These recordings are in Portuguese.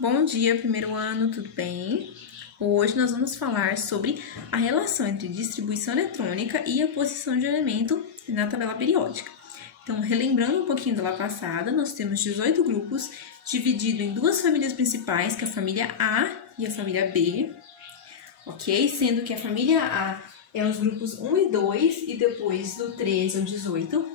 Bom dia, primeiro ano, tudo bem? Hoje nós vamos falar sobre a relação entre distribuição eletrônica e a posição de elemento na tabela periódica. Então, relembrando um pouquinho da aula passada, nós temos 18 grupos divididos em duas famílias principais, que é a família A e a família B, ok? Sendo que a família A é os grupos 1 e 2 e depois do 13 ao 18,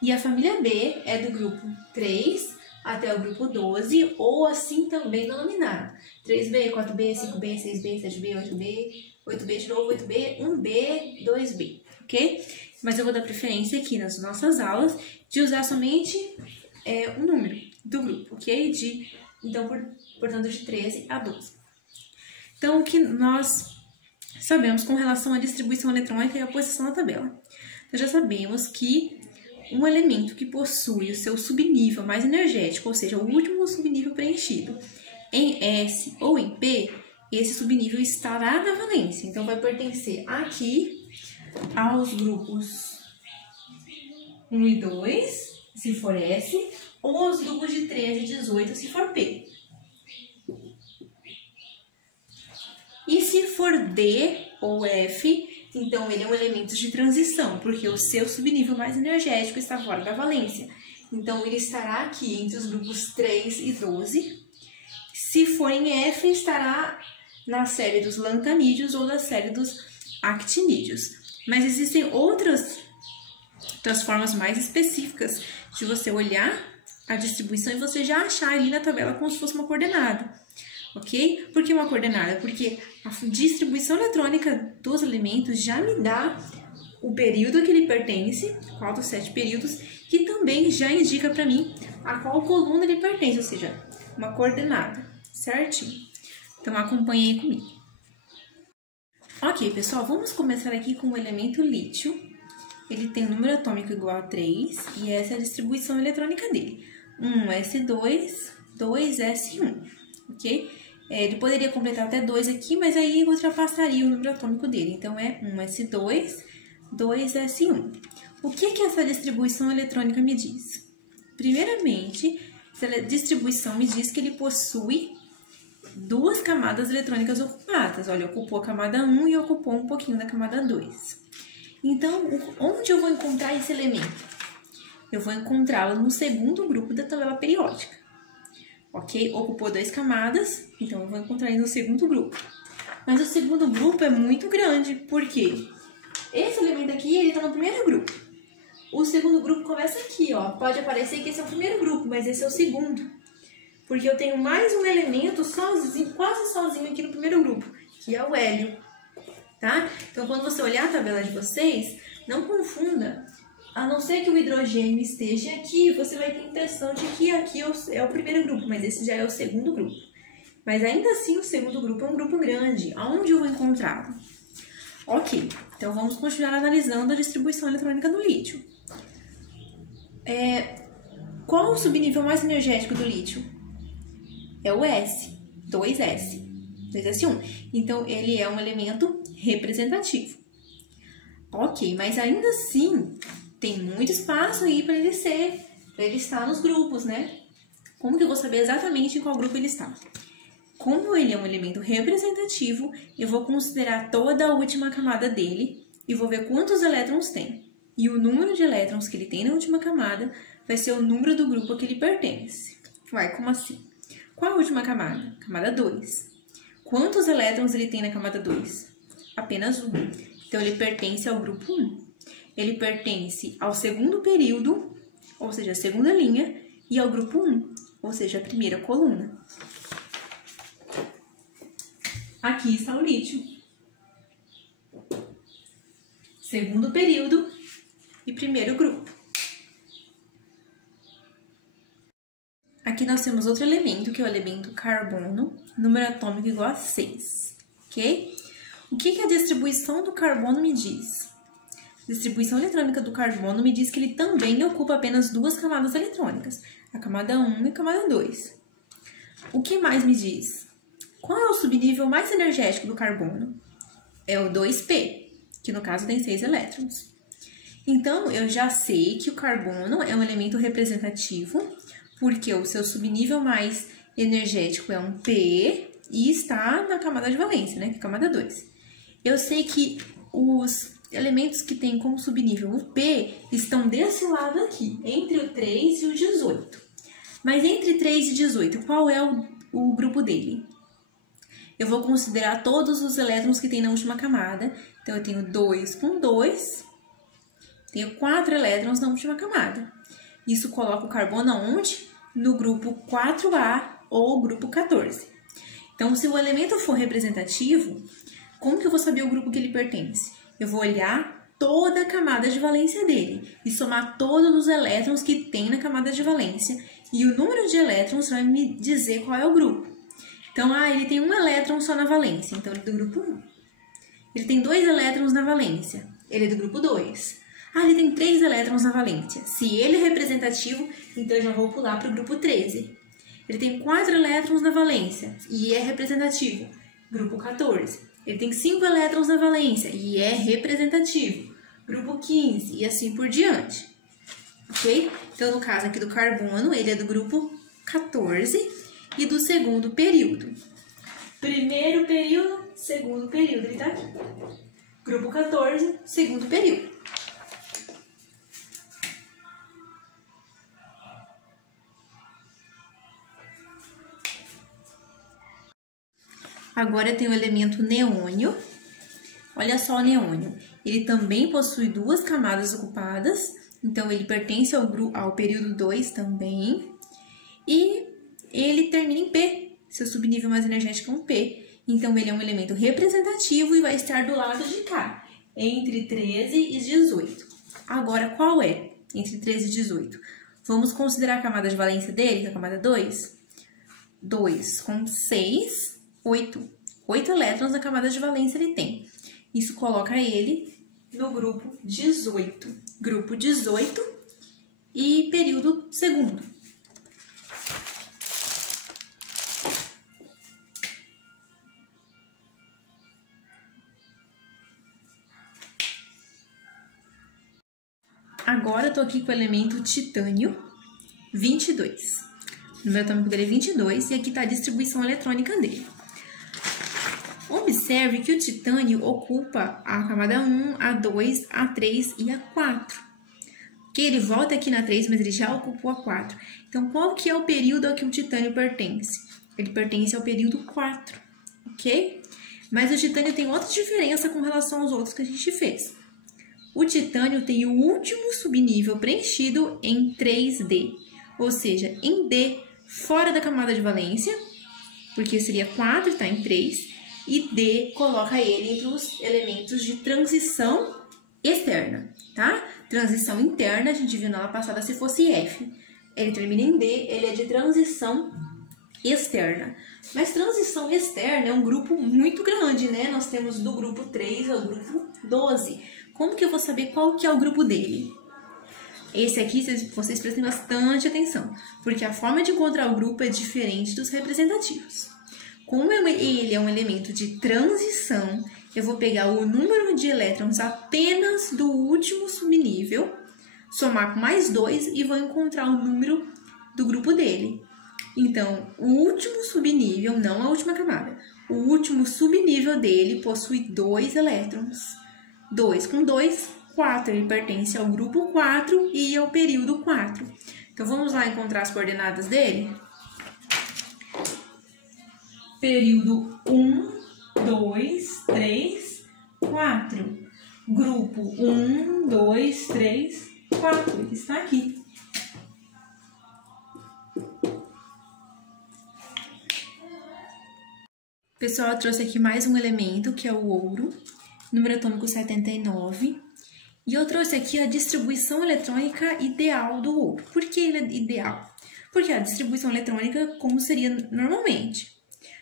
e a família B é do grupo 3 até o grupo 12, ou assim também denominado 3B, 4B, 5B, 6B, 7B, 8B, 8B de novo, 8B, 1B, 2B, ok? Mas eu vou dar preferência aqui nas nossas aulas de usar somente um número do grupo, ok? Então, portanto, de 13 a 12. Então, o que nós sabemos com relação à distribuição eletrônica e a posição na tabela? Nós já sabemos que um elemento que possui o seu subnível mais energético, ou seja, o último subnível preenchido, em S ou em P, esse subnível estará na valência. Então, vai pertencer aqui aos grupos 1 e 2, se for S, ou aos grupos de 13 e 18, se for P. E se for D ou F, então ele é um elemento de transição, porque o seu subnível mais energético está fora da valência. Então, ele estará aqui entre os grupos 3 e 12. Se for em F, estará na série dos lantanídeos ou da série dos actinídeos. Mas existem outras formas mais específicas de você olhar a distribuição e você já achar ali na tabela como se fosse uma coordenada. Ok? Por que uma coordenada? Porque a distribuição eletrônica dos elementos já me dá o período a que ele pertence, qual dos 7 períodos, e também já indica para mim a qual coluna ele pertence, ou seja, uma coordenada, certinho? Então, acompanhe aí comigo. Ok, pessoal, vamos começar aqui com o elemento lítio. Ele tem um número atômico igual a 3 e essa é a distribuição eletrônica dele. 1s2, 2s1, ok? Ele poderia completar até 2 aqui, mas aí ultrapassaria o número atômico dele. Então, é 1s2, 2s1. O que essa distribuição eletrônica me diz? Primeiramente, essa distribuição me diz que ele possui duas camadas eletrônicas ocupadas. Olha, ocupou a camada 1 e ocupou um pouquinho da camada 2. Então, onde eu vou encontrar esse elemento? Eu vou encontrá-lo no segundo grupo da tabela periódica. Ok? Ocupou 2 camadas, então eu vou encontrar ele no segundo grupo. Mas o segundo grupo é muito grande, por quê? Esse elemento aqui, ele está no primeiro grupo. O segundo grupo começa aqui, ó. Pode aparecer que esse é o primeiro grupo, mas esse é o segundo. Porque eu tenho mais um elemento sozinho, quase sozinho aqui no primeiro grupo, que é o hélio. Tá? Então, quando você olhar a tabela de vocês, não confunda. A não ser que o hidrogênio esteja aqui, você vai ter a impressão de que aqui é o primeiro grupo, mas esse já é o segundo grupo. Mas ainda assim, o segundo grupo é um grupo grande. Aonde eu vou encontrá-lo? Ok, então vamos continuar analisando a distribuição eletrônica do lítio. Qual o subnível mais energético do lítio? É o S, 2S, 2S1. Então, ele é um elemento representativo. Ok, mas ainda assim, tem muito espaço aí para ele estar nos grupos, né? Como que eu vou saber exatamente em qual grupo ele está? Como ele é um elemento representativo, eu vou considerar toda a última camada dele e vou ver quantos elétrons tem. E o número de elétrons que ele tem na última camada vai ser o número do grupo a que ele pertence. Uai, como assim? Qual a última camada? Camada 2. Quantos elétrons ele tem na camada 2? Apenas 1. Então, ele pertence ao grupo 1. Ele pertence ao segundo período, ou seja, a segunda linha, e ao grupo 1, ou seja, a primeira coluna. Aqui está o lítio. Segundo período e primeiro grupo. Aqui nós temos outro elemento, que é o elemento carbono, número atômico igual a 6, ok? O que a distribuição do carbono me diz? A distribuição eletrônica do carbono me diz que ele também ocupa apenas 2 camadas eletrônicas, a camada 1 e a camada 2. O que mais me diz? Qual é o subnível mais energético do carbono? É o 2P, que no caso tem 6 elétrons. Então, eu já sei que o carbono é um elemento representativo, porque o seu subnível mais energético é um P e está na camada de valência, né? Que é a camada 2. Eu sei que os elementos que têm como subnível o P estão desse lado aqui, entre o 3 e o 18. Mas entre 3 e 18, qual é o grupo dele? Eu vou considerar todos os elétrons que tem na última camada. Então, eu tenho 2 com 2, tenho 4 elétrons na última camada. Isso coloca o carbono onde? No grupo 4A ou grupo 14. Então, se o elemento for representativo, como que eu vou saber o grupo que ele pertence? Eu vou olhar toda a camada de valência dele e somar todos os elétrons que tem na camada de valência. E o número de elétrons vai me dizer qual é o grupo. Então, ele tem um elétron só na valência, então ele é do grupo 1. Ele tem 2 elétrons na valência, ele é do grupo 2. Ele tem 3 elétrons na valência. Se ele é representativo, então eu já vou pular para o grupo 13. Ele tem 4 elétrons na valência e é representativo, grupo 14. Ele tem 5 elétrons na valência e é representativo, grupo 15 e assim por diante. Ok? Então, no caso aqui do carbono, ele é do grupo 14 e do segundo período. Primeiro período, segundo período, ele tá aqui. Grupo 14, segundo período. Agora tem o elemento neônio. Olha só o neônio. Ele também possui 2 camadas ocupadas, então ele pertence ao período 2 também. E ele termina em P, seu subnível mais energético é um P. Então ele é um elemento representativo e vai estar do lado de cá, entre 13 e 18. Agora, qual é entre 13 e 18? Vamos considerar a camada de valência dele, que é a camada 2. 2 com 6... 8 elétrons na camada de valência ele tem. Isso coloca ele no grupo 18. Grupo 18 e período segundo. Agora eu tô aqui com o elemento titânio 22. O número atômico dele é 22 e aqui está a distribuição eletrônica dele. Observe que o titânio ocupa a camada 1, a 2, a 3 e a 4. Ok? Ele volta aqui na 3, mas ele já ocupou a 4. Então, qual que é o período ao que o titânio pertence? Ele pertence ao período 4, ok? Mas o titânio tem outra diferença com relação aos outros que a gente fez. O titânio tem o último subnível preenchido em 3D, ou seja, em D, fora da camada de valência, porque seria 4 e está em 3, e D coloca ele entre os elementos de transição externa, tá? Transição interna, a gente viu na aula passada se fosse F. Ele termina em D, ele é de transição externa. Mas transição externa é um grupo muito grande, né? Nós temos do grupo 3 ao grupo 12. Como que eu vou saber qual que é o grupo dele? Esse aqui, vocês prestem bastante atenção, porque a forma de encontrar o grupo é diferente dos representativos. Como ele é um elemento de transição, eu vou pegar o número de elétrons apenas do último subnível, somar com mais 2 e vou encontrar o número do grupo dele. Então, o último subnível, não a última camada, o último subnível dele possui 2 elétrons. 2 com 2, 4. Ele pertence ao grupo 4 e ao período 4. Então, vamos lá encontrar as coordenadas dele? Período 1, 2, 3, 4. Grupo 1, 2, 3, 4. Ele está aqui. Pessoal, eu trouxe aqui mais um elemento, que é o ouro. Número atômico 79. E eu trouxe aqui a distribuição eletrônica ideal do ouro. Por que ele é ideal? Porque a distribuição eletrônica como seria normalmente.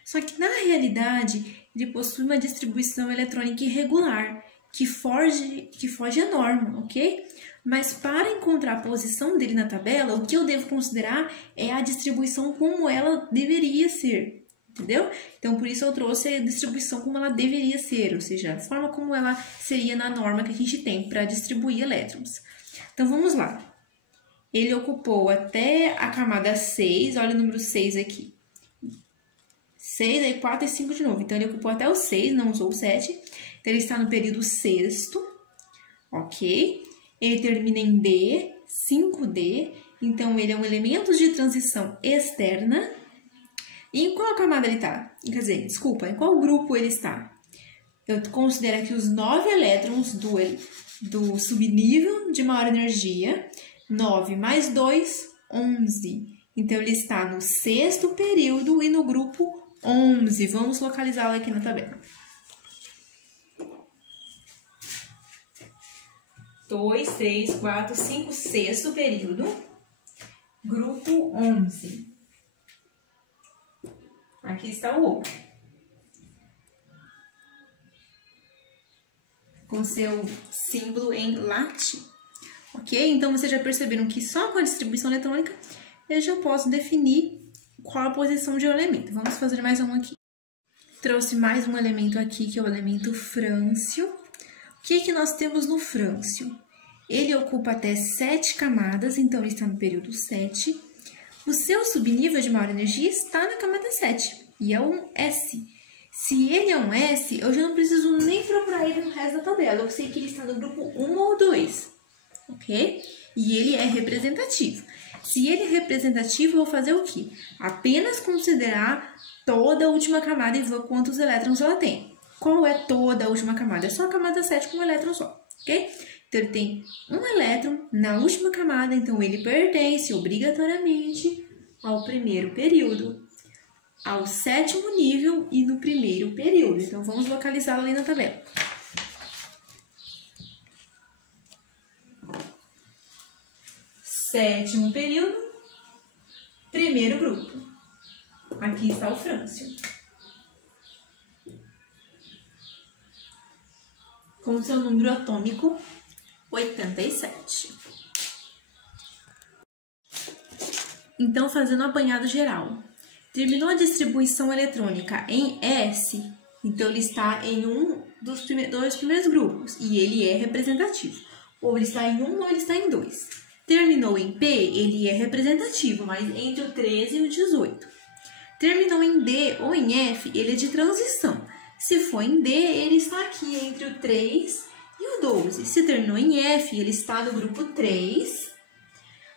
Só que, na realidade, ele possui uma distribuição eletrônica irregular, que foge à norma, ok? Mas para encontrar a posição dele na tabela, o que eu devo considerar é a distribuição como ela deveria ser, entendeu? Então, por isso eu trouxe a distribuição como ela deveria ser, ou seja, a forma como ela seria na norma que a gente tem para distribuir elétrons. Então, vamos lá. Ele ocupou até a camada 6, olha o número 6 aqui. 6, aí 4 e 5 de novo. Então, ele ocupou até o 6, não usou o 7. Então, ele está no período sexto, ok? Ele termina em D, 5D. Então, ele é um elemento de transição externa. E em qual camada ele está? Quer dizer, desculpa, em qual grupo ele está? Eu considero aqui os 9 elétrons do subnível de maior energia. 9 mais 2, 11. Então, ele está no sexto período e no grupo 11. Vamos localizá-lo aqui na tabela. 2, 3, 4, 5, sexto período, grupo 11. Aqui está o O, com seu símbolo em latim. Ok? Então, vocês já perceberam que só com a distribuição eletrônica eu já posso definir qual a posição de um elemento. Vamos fazer mais um aqui. Trouxe mais um elemento aqui, que é o elemento frâncio. O que nós temos no frâncio? Ele ocupa até 7 camadas, então ele está no período 7. O seu subnível de maior energia está na camada 7, e é um S. Se ele é um S, eu já não preciso nem procurar ele no resto da tabela. Eu sei que ele está no grupo 1 ou 2, ok? E ele é representativo. Se ele é representativo, eu vou fazer o quê? Apenas considerar toda a última camada e ver quantos elétrons ela tem. Qual é toda a última camada? É só a camada 7 com um elétron só, ok? Então, ele tem um elétron na última camada, então ele pertence obrigatoriamente ao primeiro período, ao sétimo nível e no primeiro período. Então, vamos localizá-lo ali na tabela. Sétimo período, primeiro grupo. Aqui está o frâncio. Com seu número atômico 87. Então, fazendo um apanhado geral. Terminou a distribuição eletrônica em S, então ele está em um dos dois primeiros grupos e ele é representativo. Ou ele está em um ou ele está em 2. Terminou em P, ele é representativo, mas entre o 13 e o 18. Terminou em D ou em F, ele é de transição. Se for em D, ele está aqui entre o 3 e o 12. Se terminou em F, ele está no grupo 3.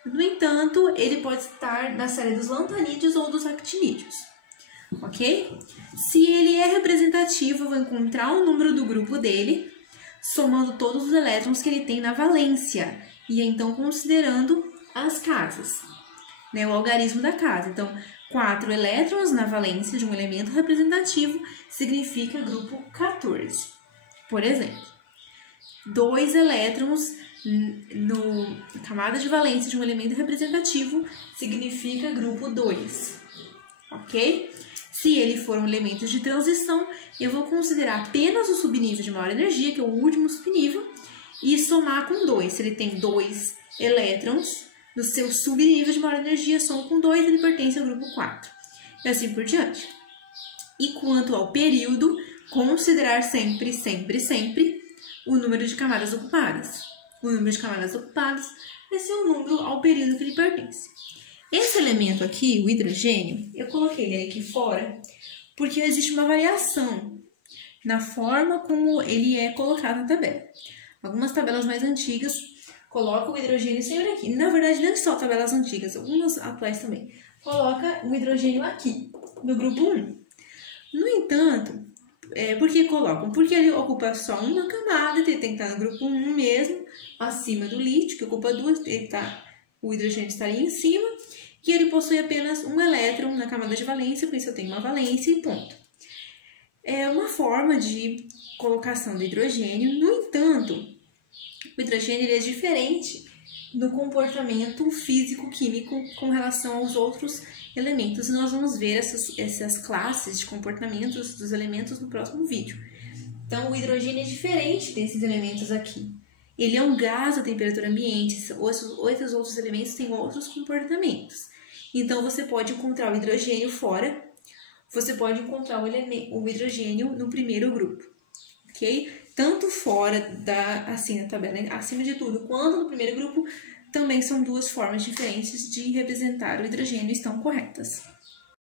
No entanto, ele pode estar na série dos lantanídeos ou dos actinídeos, ok? Se ele é representativo, eu vou encontrar o número do grupo dele, somando todos os elétrons que ele tem na valência, e então considerando as casas, né, o algarismo da casa. Então, 4 elétrons na valência de um elemento representativo significa grupo 14, por exemplo. 2 elétrons na camada de valência de um elemento representativo significa grupo 2, ok? Se ele for um elemento de transição, eu vou considerar apenas o subnível de maior energia, que é o último subnível, e somar com 2. Se ele tem 2 elétrons no seu subnível de maior energia, soma com 2, ele pertence ao grupo 4. E assim por diante. E quanto ao período, considerar sempre o número de camadas ocupadas. O número de camadas ocupadas vai ser o número ao período que ele pertence. Esse elemento aqui, o hidrogênio, eu coloquei ele aqui fora porque existe uma variação na forma como ele é colocado na tabela. Algumas tabelas mais antigas colocam o hidrogênio sempre aqui. Na verdade, não só tabelas antigas, algumas atuais também. Coloca o hidrogênio aqui, no grupo 1. No entanto, por que colocam? Porque ele ocupa só uma camada, ele tem que estar no grupo 1 mesmo, acima do lítio, que ocupa 2, o hidrogênio estaria em cima, e ele possui apenas um elétron na camada de valência, por isso eu tenho uma valência e ponto. É uma forma de colocação do hidrogênio. No entanto, o hidrogênio ele é diferente no comportamento físico-químico com relação aos outros elementos. E nós vamos ver essas classes de comportamentos dos elementos no próximo vídeo. Então, o hidrogênio é diferente desses elementos aqui. Ele é um gás a temperatura ambiente, esses outros elementos têm outros comportamentos. Então, você pode encontrar o hidrogênio fora, você pode encontrar o hidrogênio no primeiro grupo, ok? Tanto fora assim, na tabela, acima de tudo, quanto no primeiro grupo, também são duas formas diferentes de representar o hidrogênio e estão corretas.